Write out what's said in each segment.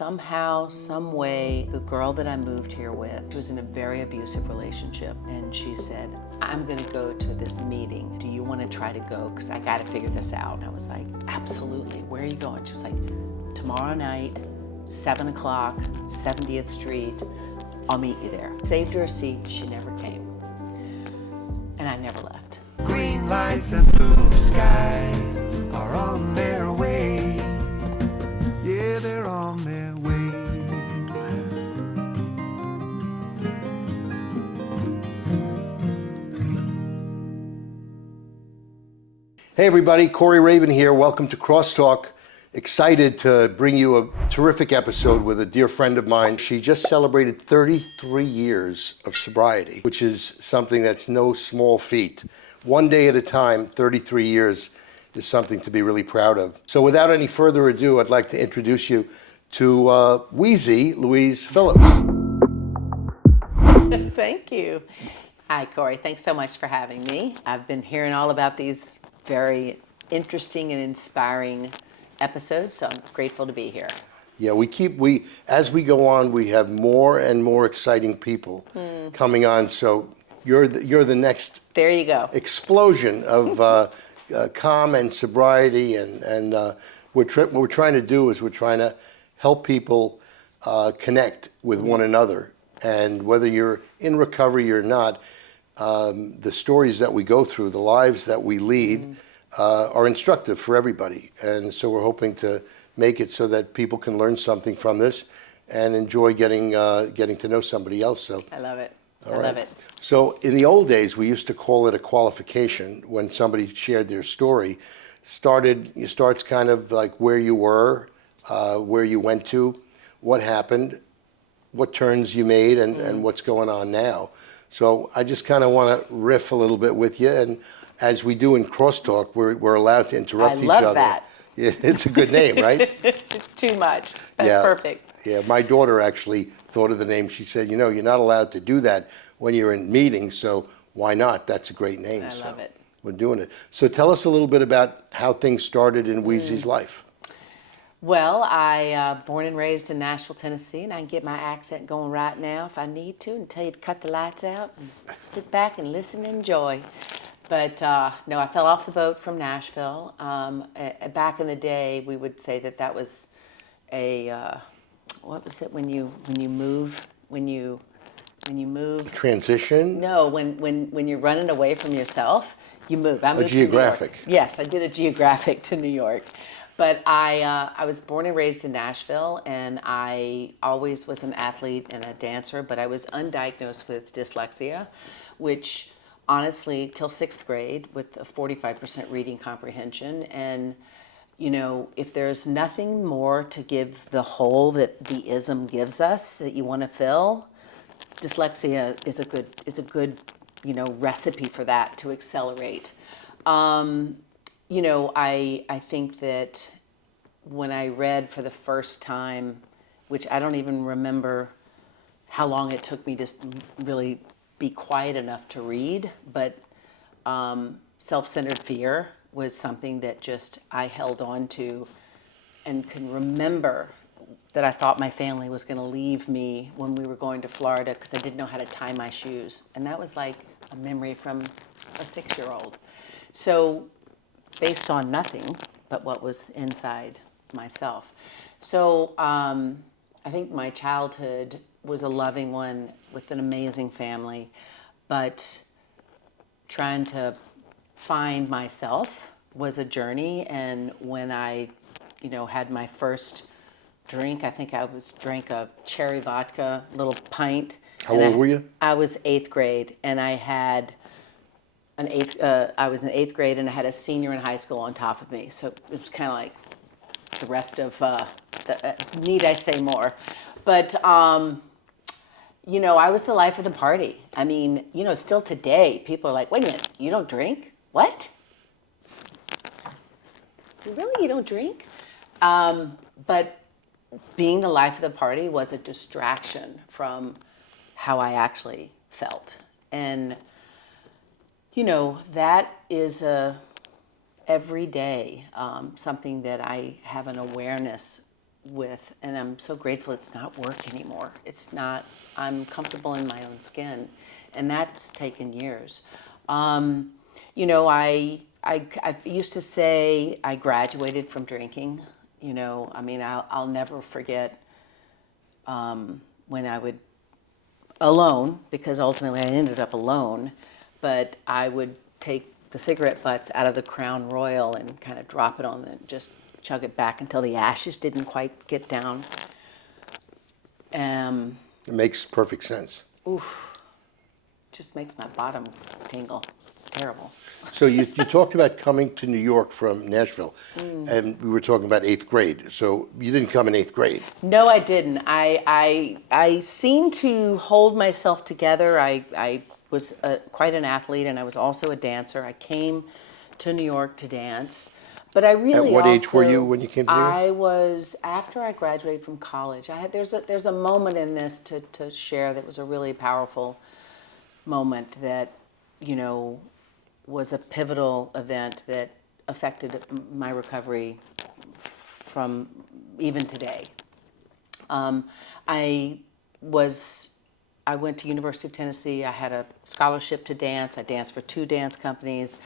Somehow, some way, the girl that I moved here with was in a very abusive relationship, and she said, I'm gonna go to this meeting. Do you wanna try to go? Because I gotta figure this out. And I was like, absolutely, where are you going? She was like, tomorrow night, 7 o'clock, 70th Street, I'll meet you there. Saved her a seat, she never came. And I never left. Green lights and blue skies are on their way. Yeah, they're on their way. Hey everybody, Corey Rabin here. Welcome to Crosstalk. Excited to bring you a terrific episode with a dear friend of mine. She just celebrated 33 years of sobriety, which is something that's no small feat. One day at a time, 33 years is something to be really proud of. So without any further ado, I'd like to introduce you to Weze, Louise Phillips. Thank you. Hi, Corey. Thanks so much for having me. I've been hearing all about these very interesting and inspiring episodes, so I'm grateful to be here. Yeah, as we go on, we have more and more exciting people coming on. So you're the next. There you go. Explosion of calm and sobriety, and what we're trying to do is we're trying to help people connect with one another. And whether you're in recovery or not, the stories that we go through, the lives that we lead, are instructive for everybody. And so we're hoping to make it so that people can learn something from this and enjoy getting to know somebody else. So I love it. all I right. love it. So in the old days, we used to call it a qualification when somebody shared their story. Starts kind of like where you were, where you went to, what happened, what turns you made, and what's going on now. So I just kind of want to riff a little bit with you, and as we do in Crosstalk, we're allowed to interrupt each other. I love that. Yeah, it's a good name, right? Too much. That's perfect. Yeah, my daughter actually thought of the name. She said, you're not allowed to do that when you're in meetings, so why not? That's a great name. I love it. We're doing it. So tell us a little bit about how things started in Weze's life. Well, I born and raised in Nashville, Tennessee, and I can get my accent going right now if I need to and tell you to cut the lights out and sit back and listen and enjoy. But no, I fell off the boat from Nashville. Back in the day, we would say that was a what was it when you move. Transition? No, when you're running away from yourself, you move. I moved to New York. Geographic. Yes, I did a Geographic to New York. But I was born and raised in Nashville, and I always was an athlete and a dancer, but I was undiagnosed with dyslexia, which honestly, till 6th grade with a 45% reading comprehension. And, if there's nothing more to give the hole that the ism gives us that you want to fill, dyslexia is a good recipe for that to accelerate. I think that when I read for the first time, which I don't even remember how long it took me to really be quiet enough to read, but self-centered fear was something that just I held on to and can remember that I thought my family was going to leave me when we were going to Florida because I didn't know how to tie my shoes. And that was like a memory from a 6-year-old. So based on nothing but what was inside myself. So I think my childhood was a loving one with an amazing family, but trying to find myself was a journey. And when I, had my first drink, I think I drank a cherry vodka, little pint. How old were you? I was 8th grade, and I had I was in 8th grade, and I had a senior in high school on top of me. So it was kind of like the rest of need I say more? But, I was the life of the party. I mean, still today, people are like, wait a minute, you don't drink? What? Really, you don't drink? But being the life of the party was a distraction from how I actually felt. And that is every day something that I have an awareness with, and I'm so grateful it's not work anymore. It's not, I'm comfortable in my own skin, and that's taken years. You know, I used to say I graduated from drinking. You know, I mean, I'll never forget when I would, alone, because ultimately I ended up alone, but I would take the cigarette butts out of the Crown Royal and kind of drop it on the, just chug it back until the ashes didn't quite get down. It makes perfect sense. Oof, just makes my bottom tingle. It's terrible. So you talked about coming to New York from Nashville, and we were talking about 8th grade. So you didn't come in 8th grade. No, I didn't. I seemed to hold myself together. I was quite an athlete, and I was also a dancer. I came to New York to dance, but I really At what age also, were you when you came to New York? I was after I graduated from college. There's a moment in this to share that was a really powerful moment that, you know, was a pivotal event that affected my recovery from even today. I went to University of Tennessee. I had a scholarship to dance. I danced for 2 dance companies.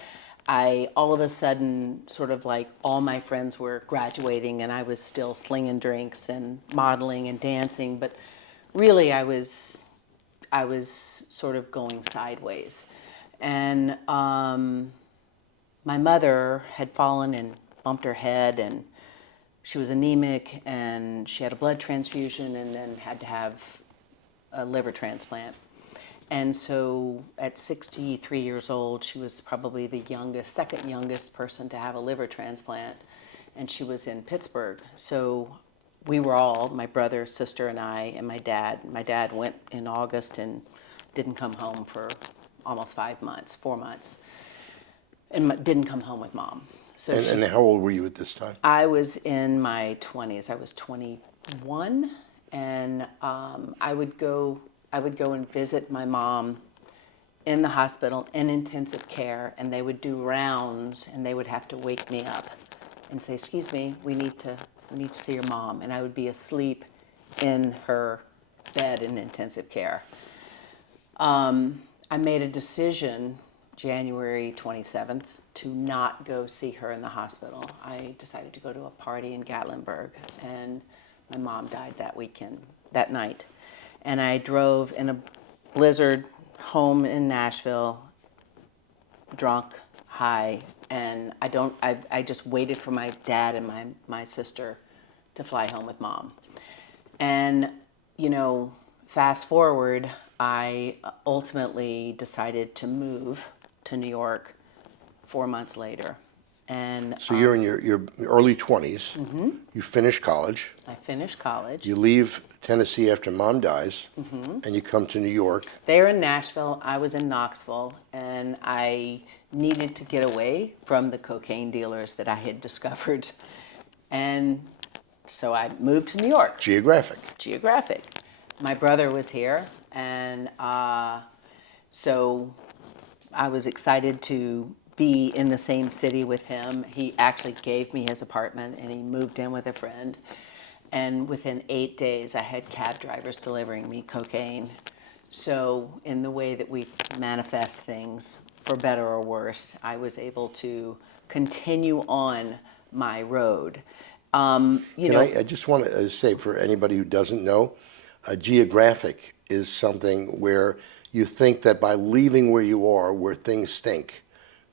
All of a sudden, sort of like all my friends were graduating and I was still slinging drinks and modeling and dancing, but really I was sort of going sideways. And my mother had fallen and bumped her head, and she was anemic, and she had a blood transfusion and then had to have a liver transplant. And so at 63 years old, she was probably the youngest, second youngest person to have a liver transplant, and she was in Pittsburgh. So we were all, my brother, sister, and I, and my dad. My dad went in August and didn't come home for almost 4 months, and didn't come home with Mom. So And how old were you at this time? I was in my 20s. I was 21, and I would go and visit my mom in the hospital in intensive care, and they would do rounds, and they would have to wake me up and say, "Excuse me, we need to see your mom," and I would be asleep in her bed in intensive care. I made a decision January 27th to not go see her in the hospital. I decided to go to a party in Gatlinburg, and my mom died that night. And I drove in a blizzard home in Nashville, drunk, high, and I just waited for my dad and my sister to fly home with Mom. And, you know, fast forward, I ultimately decided to move to New York 4 months later. And So you're in your early 20s. Mm-hmm. You finish college. I finished college. You leave Tennessee after Mom dies, and you come to New York. They were in Nashville, I was in Knoxville, and I needed to get away from the cocaine dealers that I had discovered. And so I moved to New York. Geographic. My brother was here, and so I was excited to be in the same city with him. He actually gave me his apartment, and he moved in with a friend. And within 8 days, I had cab drivers delivering me cocaine. So in the way that we manifest things, for better or worse, I was able to continue on my road. I just want to say, for anybody who doesn't know, Geographic is something where you think that by leaving where you are, where things stink,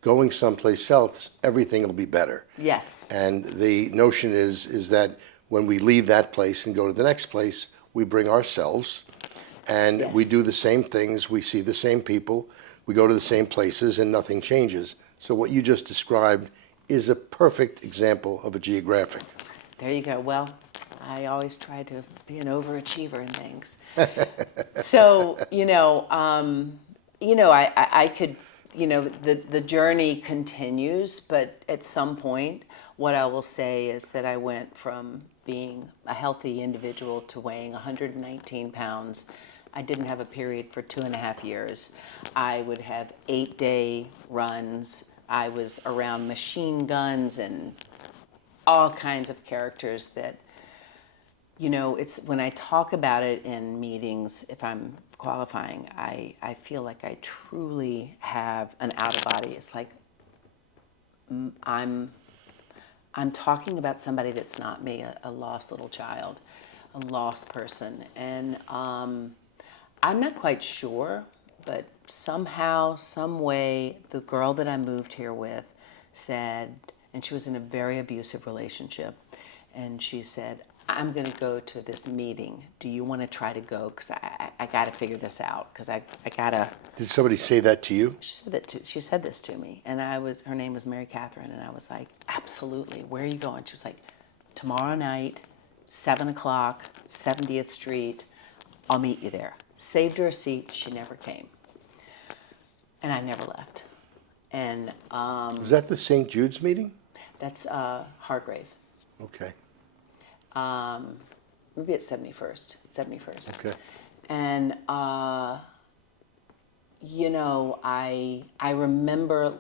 going someplace else, everything will be better. Yes. And the notion is that when we leave that place and go to the next place, we bring ourselves, and we Yes. do the same things, we see the same people, we go to the same places, and nothing changes. So what you just described is a perfect example of a Geographic. There you go. Well, I always try to be an overachiever in things. So, I could, the journey continues, but at some point, what I will say is that I went from being a healthy individual to weighing 119 pounds. I didn't have a period for 2.5 years. I would have 8-day runs. I was around machine guns and all kinds of characters that it's when I talk about it in meetings, if I'm qualifying, I feel like I truly have an out of body. It's like I'm talking about somebody that's not me, a lost little child, a lost person. And I'm not quite sure, but somehow, some way, the girl that I moved here with said, and she was in a very abusive relationship, and she said, I'm going to go to this meeting. Do you want to try to go? Because I got to figure this out. Because I got to. Did somebody say that to you? She said this to me, and her name was Mary Catherine, and I was like, absolutely. Where are you going? She was like, tomorrow night, 7 o'clock, 70th Street. I'll meet you there. Saved her a seat. She never came, and I never left. And Was that the St. Jude's meeting? that's Hargrave. Okay. Maybe it's 71st. Okay. And I remember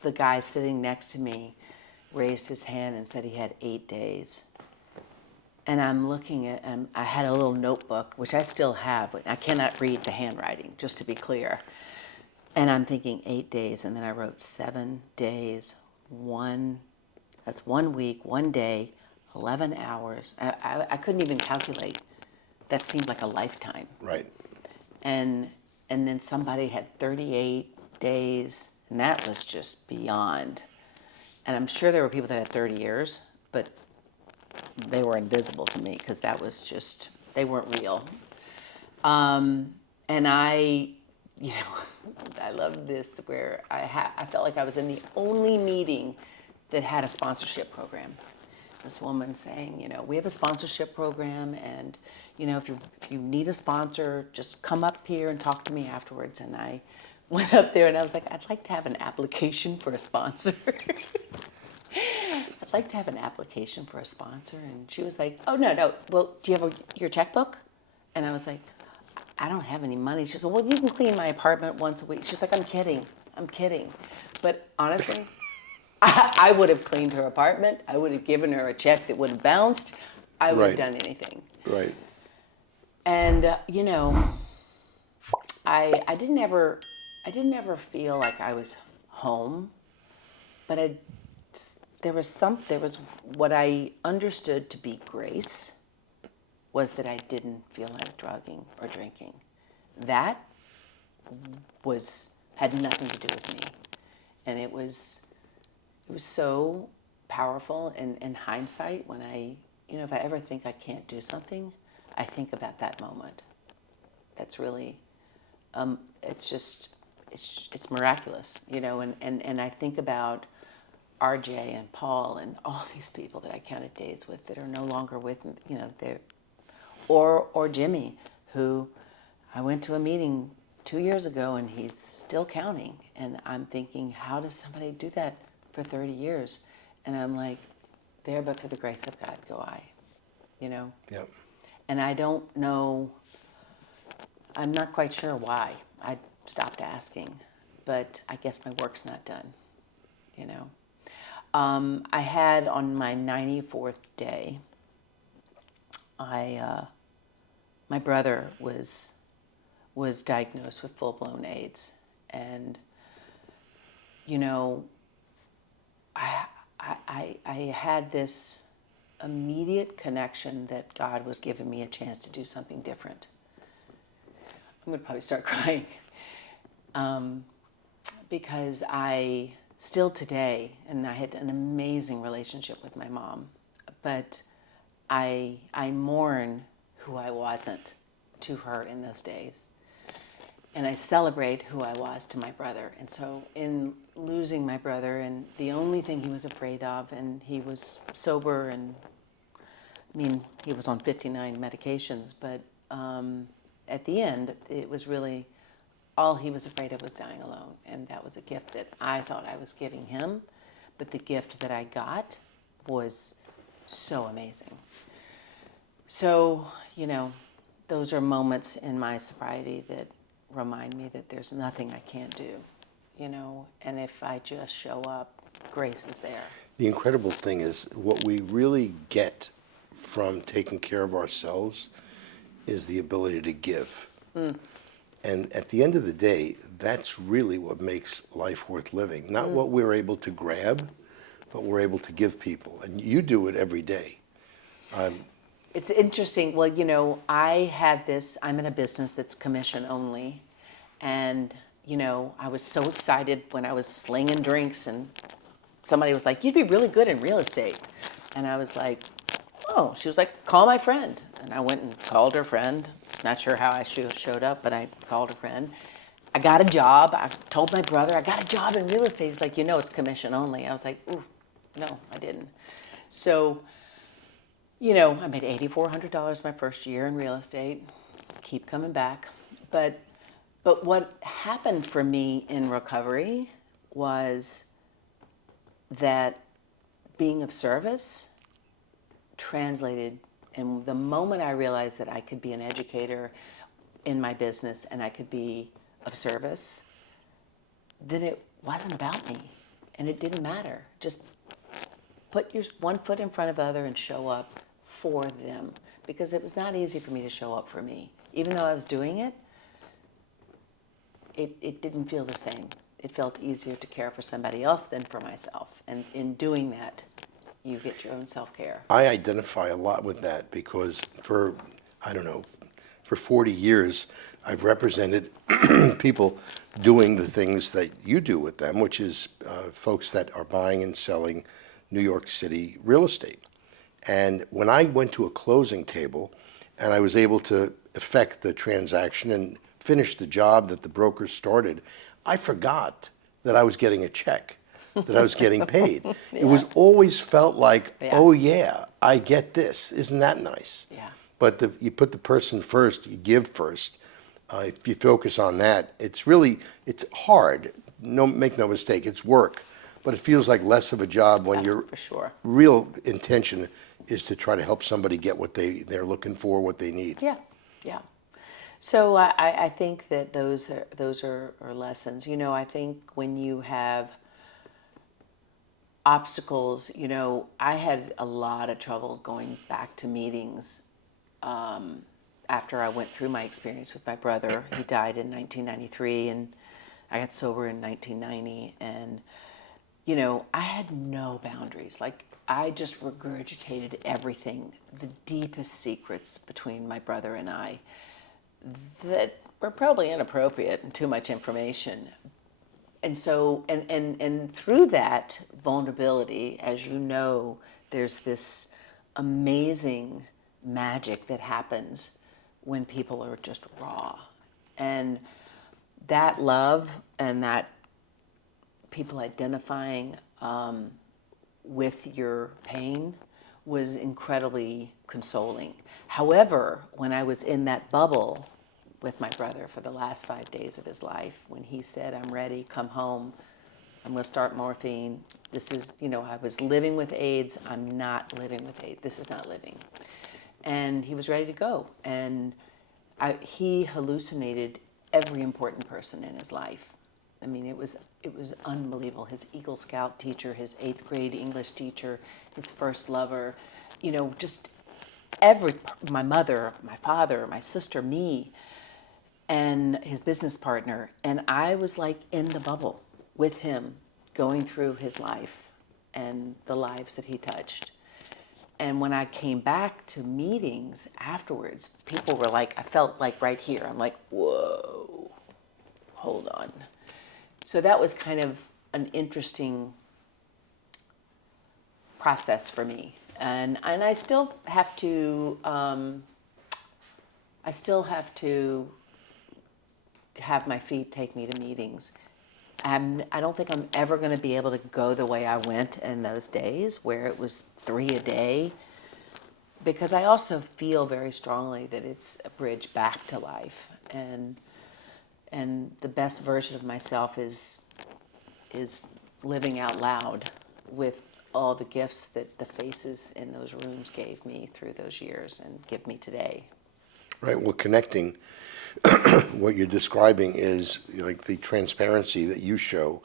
the guy sitting next to me raised his hand and said he had 8 days. And I'm looking at, I had a little notebook, which I still have. I cannot read the handwriting, just to be clear. And I'm thinking 8 days, and then I wrote 7 days, that's 1 week, 1 day, 11 hours. I couldn't even calculate. That seemed like a lifetime. Right. And then somebody had 38 days, and that was just beyond. And I'm sure there were people that had 30 years, but they were invisible to me because that was just, they weren't real. And I love this where I felt like I was in the only meeting that had a sponsorship program. This woman saying, we have a sponsorship program, and if you need a sponsor, just come up here and talk to me afterwards. And I went up there and I was like, I'd like to have an application for a sponsor. I'd like to have an application for a sponsor. And she was like, oh, no. Well, do you have your checkbook? And I was like, I don't have any money. She said, well, you can clean my apartment once a week. She's like, I'm kidding. But honestly, I would have cleaned her apartment. I would have given her a check that would have bounced. I would have done anything. Right. And I didn't ever feel like I was home, but there was what I understood to be grace was that I didn't feel like drugging or drinking. That had nothing to do with me, and it was so powerful in hindsight when if I ever think I can't do something, I think about that moment. That's really, it's miraculous, and I think about RJ and Paul and all these people that I counted days with that are no longer with me, or Jimmy, who I went to a meeting 2 years ago and he's still counting, and I'm thinking, how does somebody do that for 30 years? And I'm like, there but for the grace of God go I, Yeah. And I don't know, I'm not quite sure why. I stopped asking, but I guess my work's not done, I had on my 94th day, my brother was diagnosed with full-blown AIDS, and I had this immediate connection that God was giving me a chance to do something different. I'm going to probably start crying because I still today, and I had an amazing relationship with my mom, but I mourn who I wasn't to her in those days. And I celebrate who I was to my brother. And so in losing my brother, and the only thing he was afraid of, and he was sober, and he was on 59 medications, but at the end, it was really, all he was afraid of was dying alone. And that was a gift that I thought I was giving him, but the gift that I got was so amazing. So, those are moments in my sobriety that remind me that there's nothing I can't do, and if I just show up, grace is there. The incredible thing is what we really get from taking care of ourselves is the ability to give. And at the end of the day, that's really what makes life worth living. Not what we're able to grab, but we're able to give people. And you do it every day. It's interesting. Well, you know, I'm in a business that's commission only. And, you know, I was so excited when I was slinging drinks and somebody was like, you'd be really good in real estate. And I was like, oh, she was like, call my friend. And I went and called her friend. Not sure how I showed up, but I called her friend. I got a job. I told my brother, I got a job in real estate. He's like, you know, it's commission only. I was like, ooh, no, I didn't. So, you know, I made $8,400 my first year in real estate. Keep coming back. But what happened for me in recovery was that being of service translated, and the moment I realized that I could be an educator in my business and I could be of service, then it wasn't about me and it didn't matter. Just put your one foot in front of the other and show up for them, because it was not easy for me to show up for me. Even though I was doing it, it didn't feel the same. It felt easier to care for somebody else than for myself. And in doing that, you get your own self-care. I identify a lot with that because for 40 years, I've represented people doing the things that you do with them, which is folks that are buying and selling New York City real estate. And when I went to a closing table and I was able to effect the transaction and finish the job that the broker started, I forgot that I was getting a check, that I was getting paid. Yeah. It was always felt like, Yeah. oh yeah, I get this. Isn't that nice? Yeah. But you put the person first, you give first. If you focus on that, it's hard. Make no mistake, it's work. But it feels like less of a job when your For sure. real intention is to try to help somebody get what they're looking for, what they need. Yeah, yeah. So I think that those are lessons. You know, I think when you have obstacles, you know, I had a lot of trouble going back to meetings after I went through my experience with my brother. He died in 1993, and I got sober in 1990. And, you know, I had no boundaries. Like, I just regurgitated everything, the deepest secrets between my brother and I that were probably inappropriate and too much information. And so, and through that vulnerability, as you know, there's this amazing magic that happens when people are just raw. And that love and that people identifying with your pain was incredibly consoling. However, when I was in that bubble with my brother for the last 5 days of his life, when he said, I'm ready, come home, I'm going to start morphine. This is, you know, I was living with AIDS. I'm not living with AIDS. This is not living. And he was ready to go. And he hallucinated every important person in his life. I mean, it was unbelievable. His Eagle Scout teacher, his 8th grade English teacher, his first lover, you know, just my mother, my father, my sister, me, and his business partner. And I was like in the bubble with him, going through his life and the lives that he touched. And when I came back to meetings afterwards, people were like, I felt like right here. I'm like, whoa, hold on. So that was kind of an interesting process for me. And I still have to, have my feet take me to meetings. I don't think I'm ever going to be able to go the way I went in those days where it was 3 a day, because I also feel very strongly that it's a bridge back to life, and the best version of myself is living out loud with all the gifts that the faces in those rooms gave me through those years and give me today. Right. Well, connecting, what you're describing is like the transparency that you show.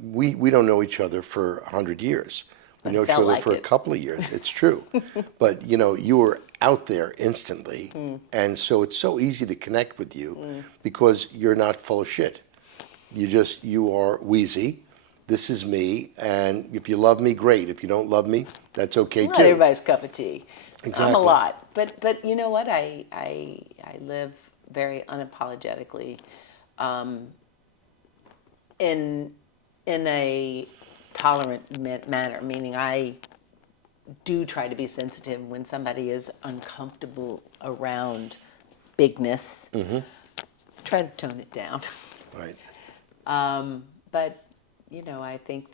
We don't know each other for 100 years, We know each felt other like for a it. couple of years. It's true. But, you were out there instantly. And so it's so easy to connect with you because you're not full of shit. You are Weze. This is me. And if you love me, great. If you don't love me, that's okay Not too. everybody's cup of tea. I'm Exactly. a lot, but you know what? I live very unapologetically, in a tolerant manner. Meaning, I do try to be sensitive when somebody is uncomfortable around bigness. Try to tone it down. Right. But I think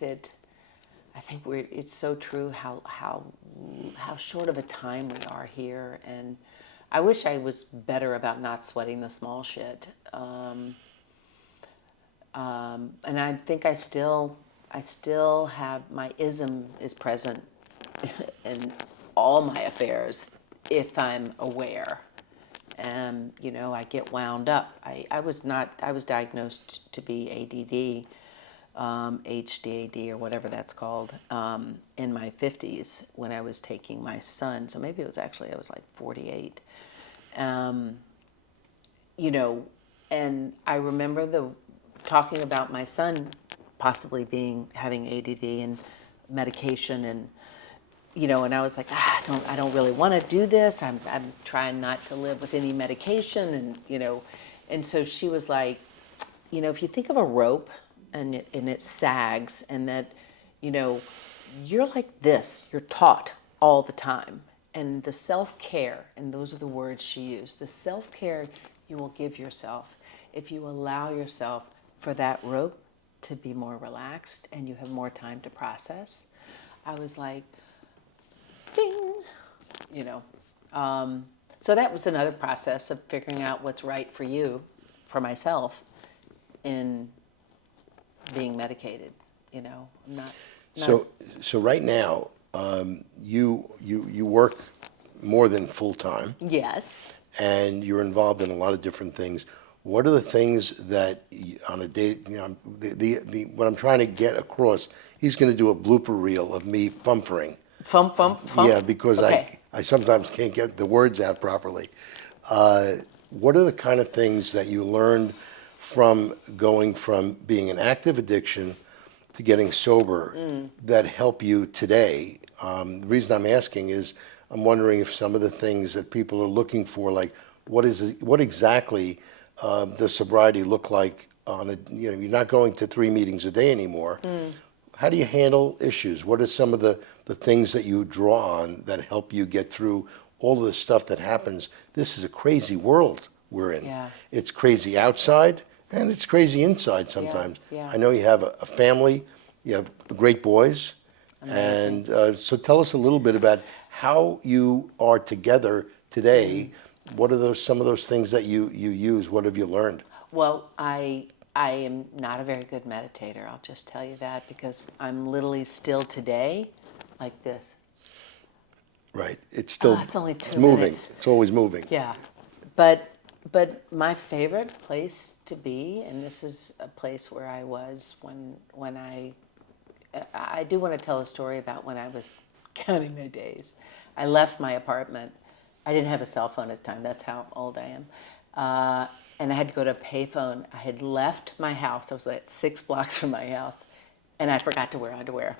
it's so true how short of a time we are here, and I wish I was better about not sweating the small shit. And I think I still have my ism is present in all my affairs if I'm aware. I get wound up. I was diagnosed to be ADD, HDAD or whatever that's called, in my 50s when I was taking my son. So maybe I was like 48. And I remember talking about my son possibly having ADD and medication, and and I was like, I don't really want to do this. I'm trying not to live with any medication, and so she was like, if you think of a rope and it sags, and that, you're like this, you're taut all the time, and the self-care, and those are the words she used, the self-care you will give yourself if you allow yourself for that rope to be more relaxed and you have more time to process. I was like, ding, so that was another process of figuring out what's right for you, for myself, in being medicated. I'm not. So right now, you work more than full time, Yes. and you're involved in a lot of different things. What are the things that on a day, what I'm trying to get across? He's going to do a blooper reel of me fumfering. Fump. Yeah, because Okay. I sometimes can't get the words out properly. What are the kind of things that you learned from going from being an active addiction to getting sober that help you today? The reason I'm asking is I'm wondering if some of the things that people are looking for, like what exactly does sobriety look like on a, you're not going to 3 meetings a day anymore. How do you handle issues? What are some of the things that you draw on that help you get through all of the stuff that happens? This is a crazy world we're in. Yeah. It's crazy outside and it's crazy inside sometimes. yeah. I know you have a family, you have great boys. Amazing. And so tell us a little bit about how you are together today. What are some of those things that you use? What have you learned? Well, I am not a very good meditator. I'll just tell you that, because I'm literally still today like this. Right. It's still It's only 2 it's moving. minutes. It's always moving. Yeah, but my favorite place to be, and this is a place where I was when I do want to tell a story about when I was counting my days. I left my apartment. I didn't have a cell phone at the time. That's how old I am. And I had to go to a payphone. I had left my house. I was like 6 blocks from my house, and I forgot to wear underwear.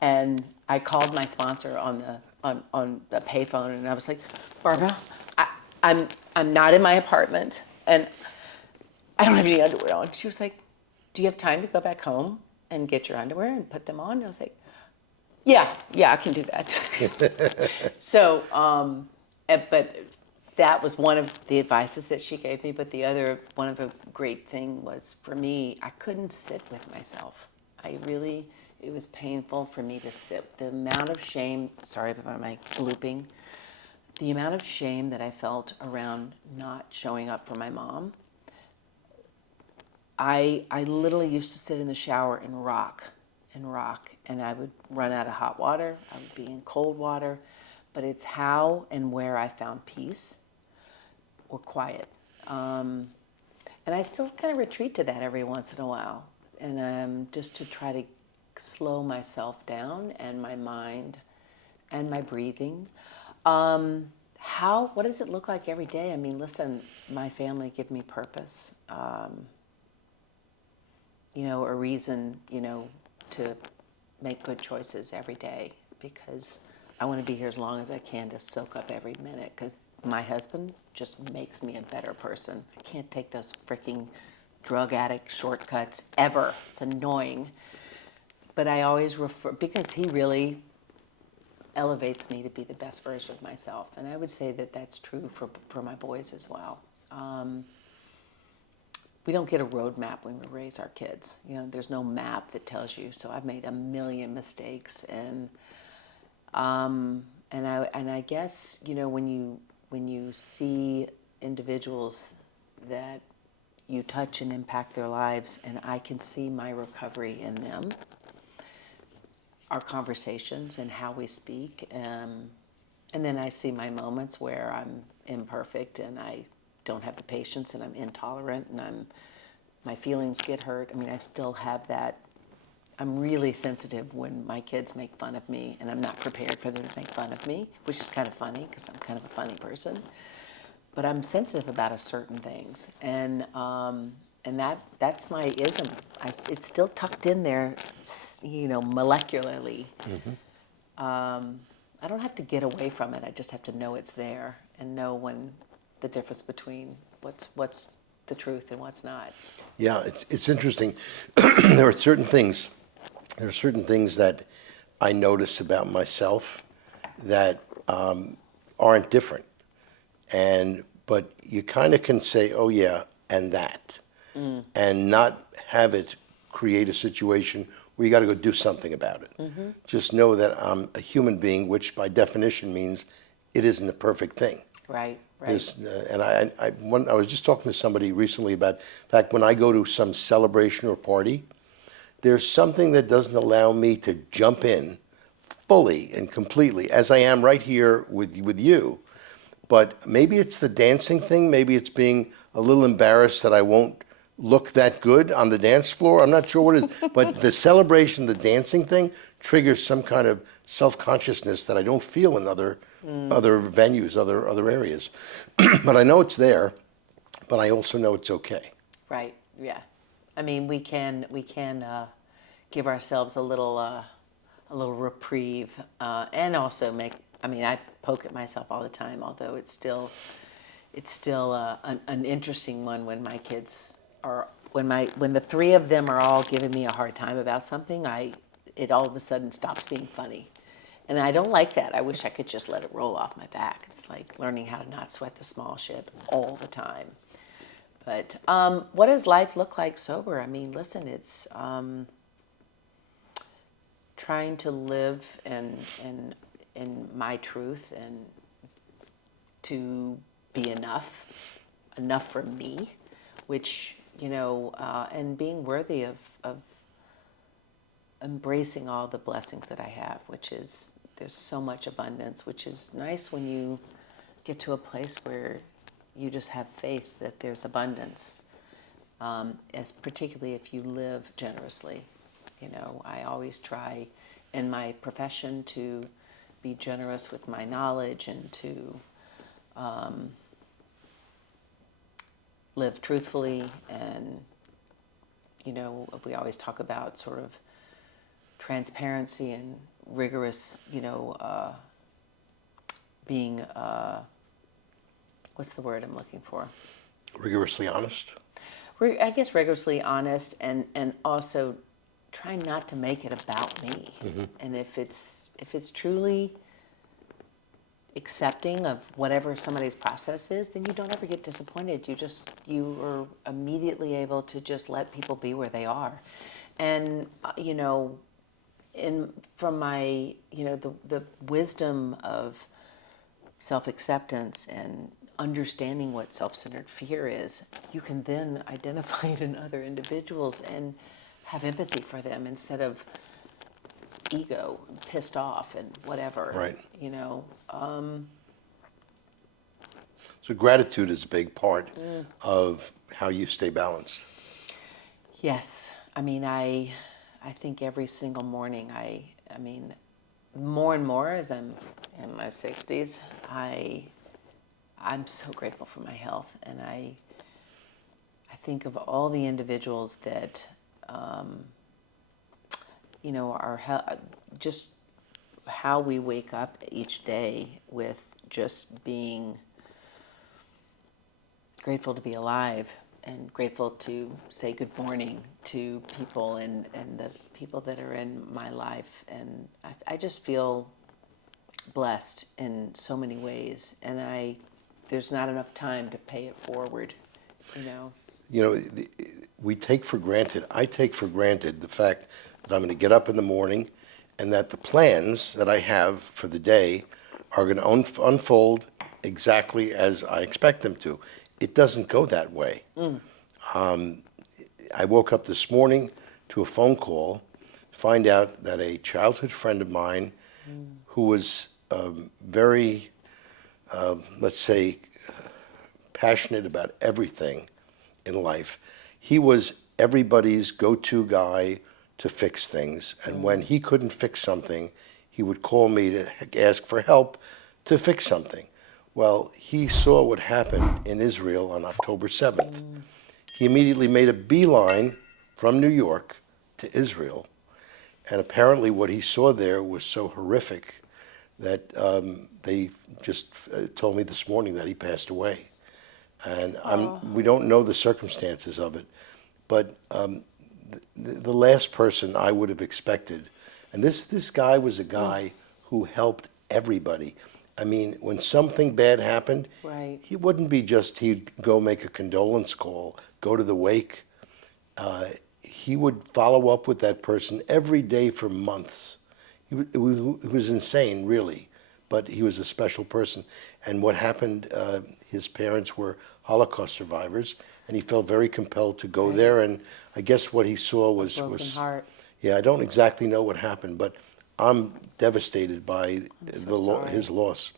And I called my sponsor on the payphone, and I was like, Barbara, I'm not in my apartment, and I don't have any underwear on. She was like, do you have time to go back home and get your underwear and put them on? And I was like, yeah, I can do that. So, but that was one of the advices that she gave me. But one of the great thing was, for me, I couldn't sit with myself. It was painful for me to sit. The amount of shame, sorry about my glooping, the amount of shame that I felt around not showing up for my mom. I literally used to sit in the shower and rock, and I would run out of hot water. I would be in cold water, but it's how and where I found peace or quiet. And I still kind of retreat to that every once in a while, and just to try to slow myself down and my mind and my breathing. What does it look like every day? I mean, listen, my family give me purpose, a reason, to make good choices every day, because I want to be here as long as I can to soak up every minute, because my husband just makes me a better person. I can't take those freaking drug addict shortcuts ever. It's annoying. But I always refer, because he really elevates me to be the best version of myself. And I would say that that's true for my boys as well. We don't get a roadmap when we raise our kids. There's no map that tells you. So I've made a million mistakes, and I guess when you see individuals that you touch and impact their lives, and I can see my recovery in them, our conversations and how we speak, and then I see my moments where I'm imperfect and I don't have the patience and I'm intolerant and my feelings get hurt. I mean, I still have that. I'm really sensitive when my kids make fun of me, and I'm not prepared for them to make fun of me, which is kind of funny because I'm kind of a funny person. But I'm sensitive about certain things, and that's my ism. It's still tucked in there, molecularly. I don't have to get away from it. I just have to know it's there and know when the difference between what's the truth and what's not. Yeah, it's interesting. There are certain things that I notice about myself that aren't different, but you kind of can say, oh yeah, and that, and not have it create a situation where you got to go do something about it. Just know that I'm a human being, which by definition means it isn't a perfect thing. Right. And I was just talking to somebody recently about, in fact, when I go to some celebration or party, there's something that doesn't allow me to jump in fully and completely, as I am right here with you. But maybe it's the dancing thing. Maybe it's being a little embarrassed that I won't look that good on the dance floor. I'm not sure what it is. But the celebration, the dancing thing, triggers some kind of self-consciousness that I don't feel in other venues, other areas. But I know it's there, but I also know it's okay. Right. Yeah. I mean, we can give ourselves a little reprieve, and also I poke at myself all the time, although it's still an interesting one when my kids are, when the three of them are all giving me a hard time about something, it all of a sudden stops being funny. And I don't like that. I wish I could just let it roll off my back. It's like learning how to not sweat the small shit all the time. But what does life look like sober? I mean, listen, it's trying to live in my truth and to be enough for me, which, and being worthy of embracing all the blessings that I have, which is, there's so much abundance, which is nice when you get to a place where you just have faith that there's abundance, as particularly if you live generously. I always try in my profession to be generous with my knowledge and to live truthfully, and we always talk about sort of transparency and rigorous, being, what's the word I'm looking for? Rigorously honest? I guess rigorously honest, and also try not to make it about me. And if it's truly accepting of whatever somebody's process is, then you don't ever get disappointed. You are immediately able to just let people be where they are. And, from my, the wisdom of self-acceptance and understanding what self-centered fear is, you can then identify it in other individuals and have empathy for them instead of ego, pissed off and whatever. Right. So gratitude is a big part of how you stay balanced. Yes. I mean, I I think every single morning, I mean, more and more as I'm in my 60s, I'm so grateful for my health, and I think of all the individuals that, you know, just how we wake up each day with just being grateful to be alive and grateful to say good morning to people and the people that are in my life. And I just feel blessed in so many ways. And there's not enough time to pay it forward, you know. You know, we take for granted, I take for granted the fact that I'm going to get up in the morning and that the plans that I have for the day are going to unfold exactly as I expect them to. It doesn't go that way. I woke up this morning to a phone call, find out that a childhood friend of mine who was very, let's say, passionate about everything in life. He was everybody's go-to guy to fix things. And when he couldn't fix something, he would call me to ask for help to fix something. Well, he saw what happened in Israel on October 7th. He immediately made a beeline from New York to Israel. And apparently what he saw there was so horrific that they just told me this morning that he passed away. And we don't know the circumstances of it, but the last person I would have expected, and this guy was a guy who helped everybody. I mean, when something bad happened, Right. he wouldn't be just, he'd go make a condolence call, go to the wake. He would follow up with that person every day for months. He was insane, really, but he was a special person. And what happened, his parents were Holocaust survivors, and he felt very compelled to go there. And I guess what he saw was Broken heart. Yeah, I don't exactly know what happened, but I'm devastated by sorry. his loss.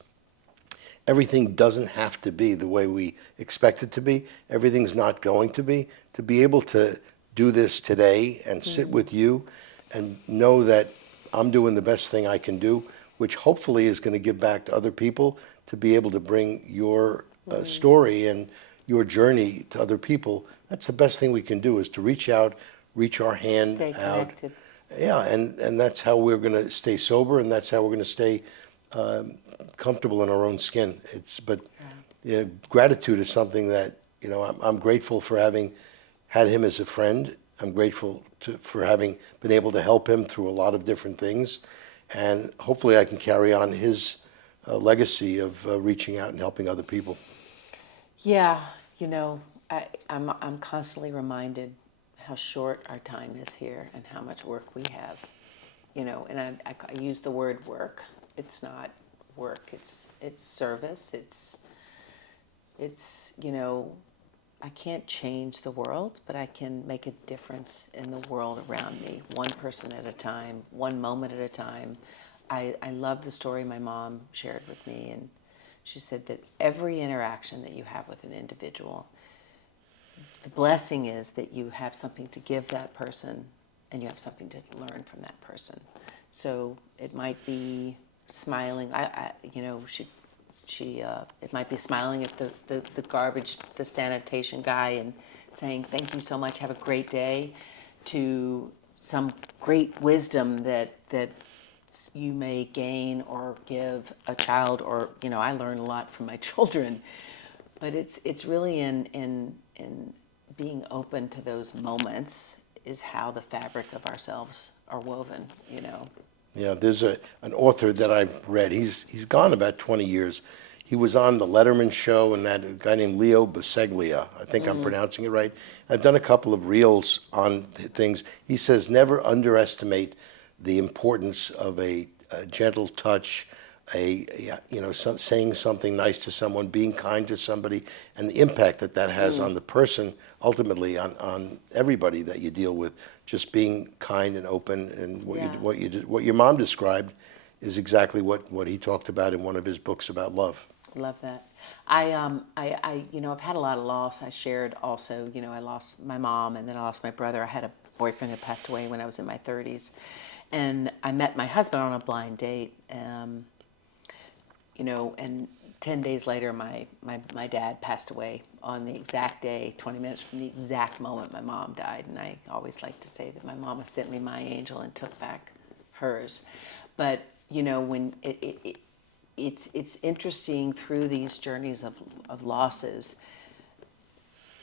Everything doesn't have to be the way we expect it to be. Everything's not going to be. To be able to do this today and sit with you and know that I'm doing the best thing I can do, which hopefully is going to give back to other people, to be able to bring your story and your journey to other people. That's the best thing we can do, is to reach out, reach our hand Stay out. connected. Yeah, and that's how we're going to stay sober, and that's how we're going to stay comfortable in our own skin. You know, gratitude is something that, you know, I'm grateful for having had him as a friend. I'm grateful for having been able to help him through a lot of different things, and hopefully I can carry on his legacy of reaching out and helping other people. Yeah, you know, I'm constantly reminded how short our time is here and how much work we have. You know, and I use the word work. It's not work. It's service. It's you know, I can't change the world, but I can make a difference in the world around me, one person at a time, one moment at a time. I love the story my mom shared with me, and she said that every interaction that you have with an individual, the blessing is that you have something to give that person and you have something to learn from that person. So it might be smiling. You know, it might be smiling at the garbage, the sanitation guy and saying, thank you so much, have a great day, to some great wisdom that you may gain or give a child, or, you know, I learn a lot from my children, but it's really in being open to those moments is how the fabric of ourselves are woven, you know. Yeah, there's an author that I've read. He's gone about 20 years. He was on the Letterman show, and that a guy named Leo Buscaglia. I think I'm pronouncing it right. I've done a couple of reels on things. He says never underestimate the importance of a gentle touch, saying something nice to someone, being kind to somebody, and the impact that has on the person, ultimately on everybody that you deal with. Just being kind and open, and what your mom described is exactly what he talked about in one of his books about love. Love that. I've had a lot of loss. I shared also, I lost my mom, and then I lost my brother. I had boyfriend had passed away when I was in my 30s. And I met my husband on a blind date, you know, and 10 days later, my dad passed away on the exact day, 20 minutes from the exact moment my mom died. And I always like to say that my mama sent me my angel and took back hers. But, you know, when it's interesting through these journeys of losses.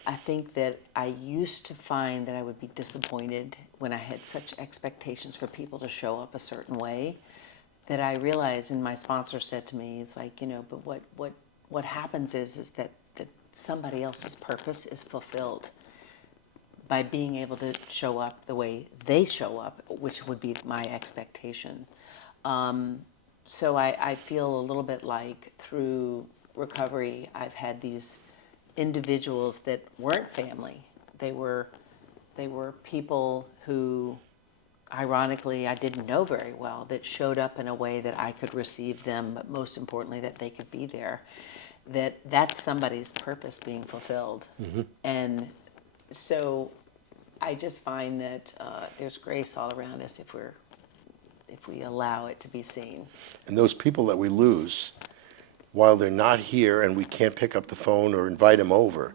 I think that I used to find that I would be disappointed when I had such expectations for people to show up a certain way, that I realized, and my sponsor said to me, it's like, you know, but what happens is that somebody else's purpose is fulfilled by being able to show up the way they show up, which would be my expectation. So I feel a little bit like through recovery, I've had these individuals that weren't family. They were people who, ironically, I didn't know very well, that showed up in a way that I could receive them, but most importantly, that they could be there. That's somebody's purpose being fulfilled. Mm-hmm. And so I just find that there's grace all around us if we allow it to be seen. And those people that we lose, while they're not here and we can't pick up the phone or invite them over,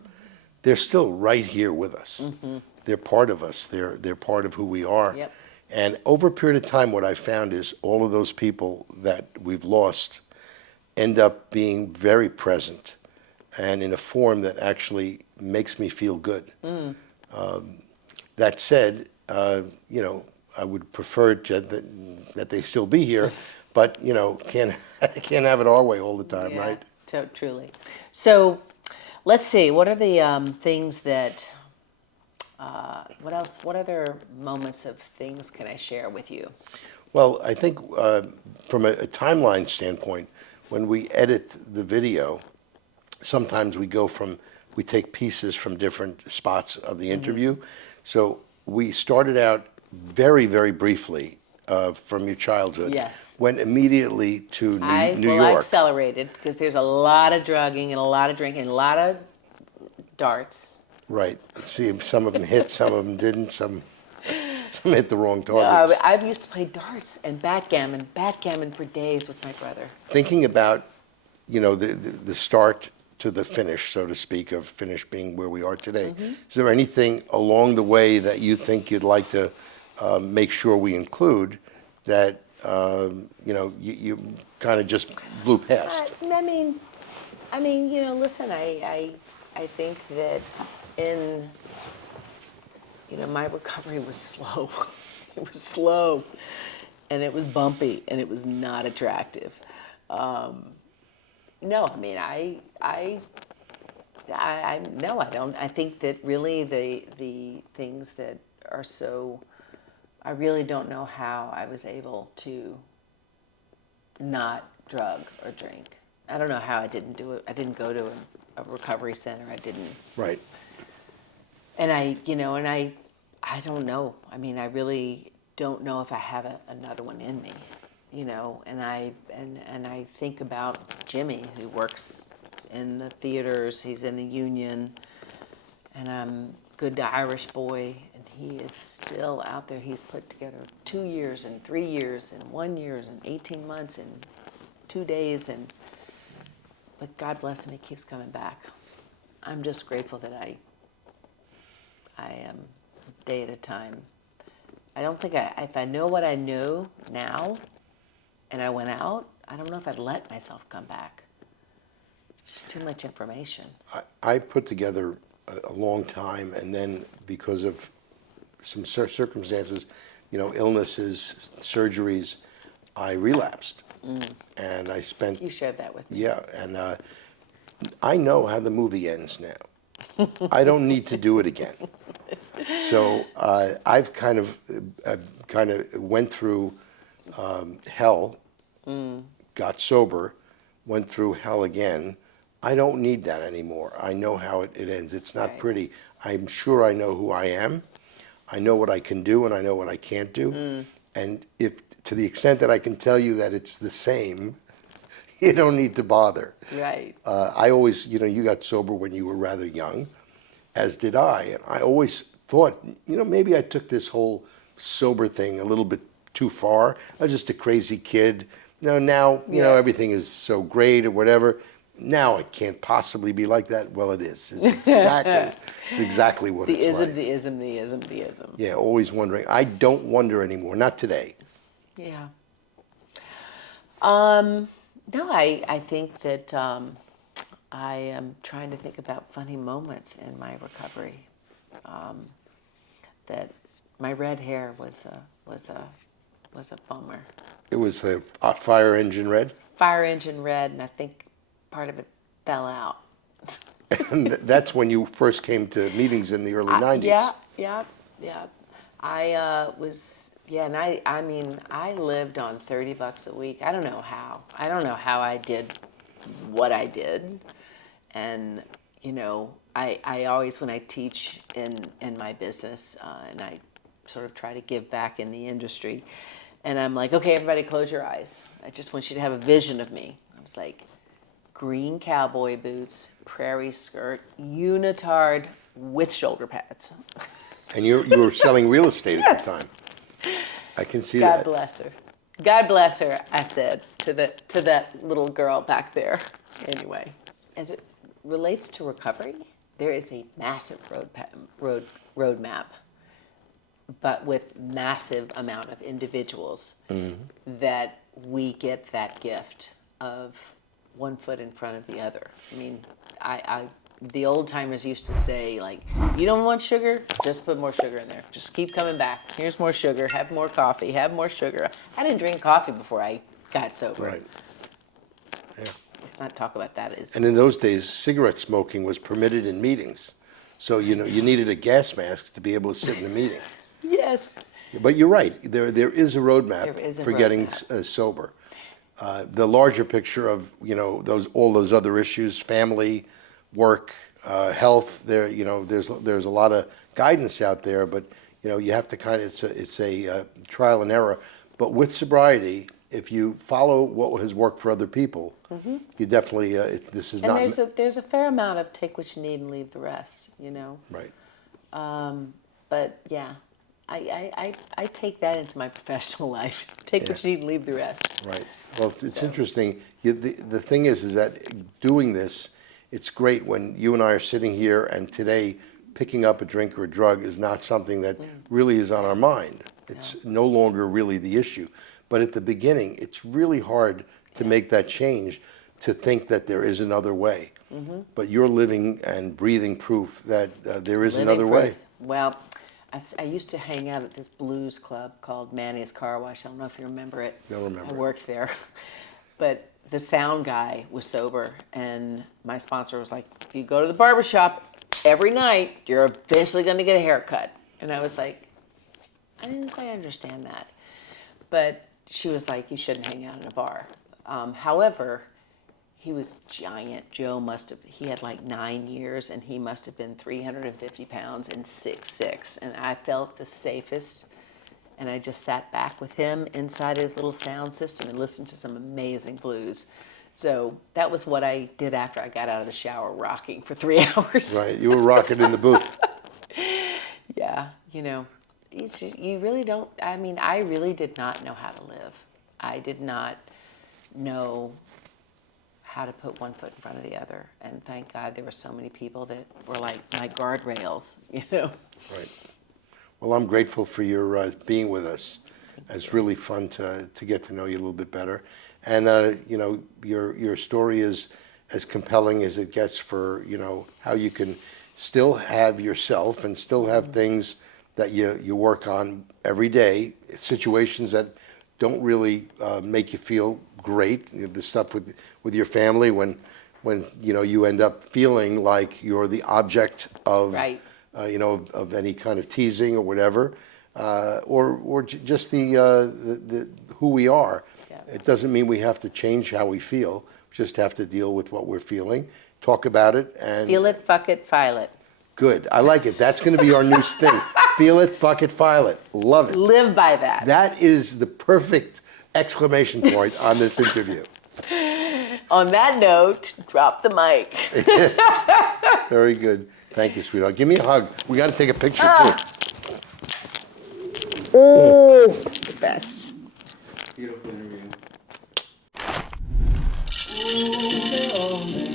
they're still right here with us. Mm-hmm. They're part of us. They're part of who we are. Yep. And over a period of time, what I found is all of those people that we've lost end up being very present and in a form that actually makes me feel good. Mm. That said, you know, I would prefer that they still be here, but, you know, can't have it our way all the time, Yeah, right? Truly. So let's see, what are the things that, what else, what other moments of things can I share with you? Well, I think from a timeline standpoint, when we edit the video, sometimes we take pieces from different spots of the interview. Mm-hmm. So we started out very, very briefly from your childhood. Yes. Went immediately to New Well, I York. accelerated because there's a lot of drugging and a lot of drinking and a lot of darts. Right. See, some of them hit, some of them didn't, some hit the wrong targets. I used to play darts and backgammon for days with my brother. Thinking about, you know, the start to the finish, so to speak, of finish being where we are today. Mm-hmm. Is there anything along the way that you think you'd like to make sure we include that, you know, you kind of just blew past? I mean, you know, listen, I think that you know, my recovery was slow. It was slow, and it was bumpy, and it was not attractive. No, I mean, no, I don't. I think that really the things that are so, I really don't know how I was able to not drug or drink. I don't know how I didn't do it. I didn't go to a recovery center. I didn't. Right. And I don't know. I mean, I really don't know if I have another one in me, you know. And I think about Jimmy, who works in the theaters. He's in the union, and I'm good to Irish boy, and he is still out there. He's put together 2 years and 3 years and 1 year and 18 months and 2 days, but God bless him, he keeps coming back. I'm just grateful that I am a day at a time. I don't think if I know what I know now and I went out, I don't know if I'd let myself come back. It's just too much information. I put together a long time, and then because of some circumstances, you know, illnesses, surgeries, I relapsed. Mm. And I spent... You shared that with me. Yeah, and I know how the movie ends now. I don't need to do it again. So I've kind of went through hell, got sober, went through hell again. I don't need that anymore. I know how it ends. It's not pretty. I'm sure I know who I am. I know what I can do and I know what I can't do. Mm. And if to the extent that I can tell you that it's the same, you don't need to bother. Right. I always, you know, you got sober when you were rather young, as did I. And I always thought, maybe I took this whole sober thing a little bit too far. I was just a crazy kid. Now, everything is so great or whatever. Now it can't possibly be like that. Well, it is. It's exactly what it's like. The ism. Yeah, always wondering. I don't wonder anymore. Not today. Yeah. No, I think that I am trying to think about funny moments in my recovery. That my red hair was a bummer. It was a fire engine red. Fire engine red, and I think part of it fell out. And that's when you first came to meetings in the early 90s. Yeah. And I mean, I lived on $30 a week. I don't know how. I did what I did. And, I always, when I teach in my business, and I sort of try to give back in the industry, and I'm like, okay, everybody close your eyes. I just want you to have a vision of me. I was like, green cowboy boots, prairie skirt, unitard with shoulder pads. And you were selling real estate at the time. I can see that. God bless her. God bless her, I said to that little girl back there. Anyway, as it relates to recovery, there is a massive roadmap, but with massive amount of individuals that we get that gift of one foot in front of the other. I mean, the old timers used to say, like, you don't want sugar? Just put more sugar in there. Just keep coming back. Here's more sugar. Have more coffee. Have more sugar. I didn't drink coffee before I got sober. Right. Yeah. Let's not talk about that. And in those days, cigarette smoking was permitted in meetings. So, you needed a gas mask to be able to sit in the meeting. Yes. But you're right. There is a roadmap for getting sober. The larger picture of, all those other issues, family, work, health, there's a lot of guidance out there, but you have to it's a trial and error. But with sobriety, if you follow what has worked for other people, you definitely this is and not. There's a fair amount of take what you need and leave the rest, Right. But yeah, I take that into my professional life. Take what you need and leave the rest. Right. Well, it's interesting. The thing is that doing this, it's great when you and I are sitting here, and today picking up a drink or a drug is not something that really is on our mind. It's no longer really the issue. But at the beginning, it's really hard to make that change, to think that there is another way. But you're living and breathing proof that there is another way. Well, I used to hang out at this blues club called Manny's Car Wash. I don't know if you remember it. Don't remember. I worked there. But the sound guy was sober, and my sponsor was like, if you go to the barbershop every night, you're eventually going to get a haircut. And I was like, I didn't quite understand that. But she was like, you shouldn't hang out in a bar. However, he was giant. He had like 9 years, and he must have been 350 pounds and 6'6". And I felt the safest. And I just sat back with him inside his little sound system and listened to some amazing blues. So that was what I did after I got out of the shower, rocking for 3 hours. Right, you were rocking in the booth. Yeah, you really don't, I really did not know how to live. I did not know how to put one foot in front of the other. And thank God there were so many people that were like my guardrails, Right. Well, I'm grateful for your being with us. It's really fun to get to know you a little bit better. And, your story is as compelling as it gets for, how you can still have yourself and still have things that you work on every day, situations that don't really make you feel great. The stuff with your family when you end up feeling like you're the object of, Right. Of any kind of teasing or whatever, or just the who we are. Yeah. It doesn't mean we have to change how we feel. We just have to deal with what we're feeling, talk about it, and Feel it, fuck it, file it. Good. I like it. That's going to be our new thing. Feel it, fuck it, file it. Love it. Live by that. That is the perfect exclamation point on this interview. On that note, drop the mic. Very good. Thank you, sweetheart. Give me a hug. We got to take a picture too. Oh, the best. Beautiful interview. Ooh,